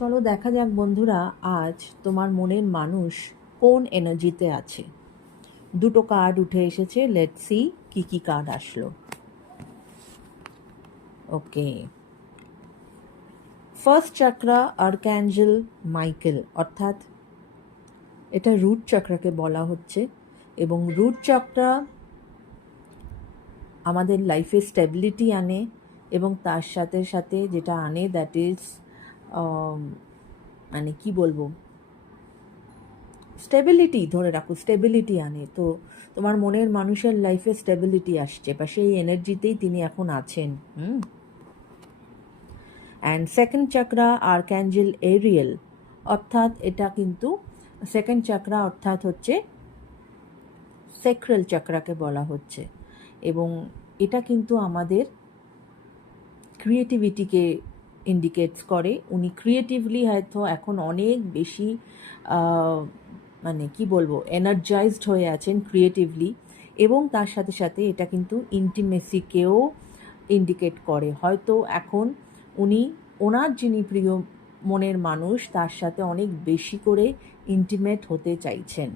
চলো দেখা যাক বন্ধুরা, আজ তোমার মনের মানুষ কোন এনার্জিতে আছে। দুটো কার্ড উঠে এসেছে, লেটস সি কি কি কার্ড আসলো। ওকে, ফার্স্ট চক্রা আর্ক্যাঞ্জেল মাইকেল, অর্থাৎ এটা রুট চক্রাকে বলা হচ্ছে। এবং রুট চক্রা আমাদের লাইফে স্টেবিলিটি আনে, এবং তার সাথে সাথে যেটা আনে দ্যাট ইজ মানে কি বলবো, স্টেবিলিটি, ধরে রাখো স্টেবিলিটি আনে। তো তোমার মনের মানুষের লাইফে স্টেবিলিটি আসছে বা সেই এনার্জিতেই তিনি এখন আছেন। অ্যান্ড সেকেন্ড চক্রা আর্ক্যাঞ্জেল এরিয়েল, অর্থাৎ এটা কিন্তু সেকেন্ড চক্রা অর্থাৎ হচ্ছে সেক্রাল চক্রাকে বলা হচ্ছে। এবং এটা কিন্তু আমাদের ক্রিয়েটিভিটিকে ইন্ডিকেটস করে। উনি ক্রিয়েটিভলি হয়তো এখন অনেক বেশি মানে কি বলবো, এনার্জাইজড হয়ে আছেন ক্রিয়েটিভলি। এবং তার সাথে সাথে এটা কিন্তু ইন্টিমেসিকেও ইন্ডিকেট করে। হয়তো এখন উনি ওনার যিনি প্রিয় মনের মানুষ তার সাথে অনেক বেশি করে ইন্টিমেট হতে চাইছেন।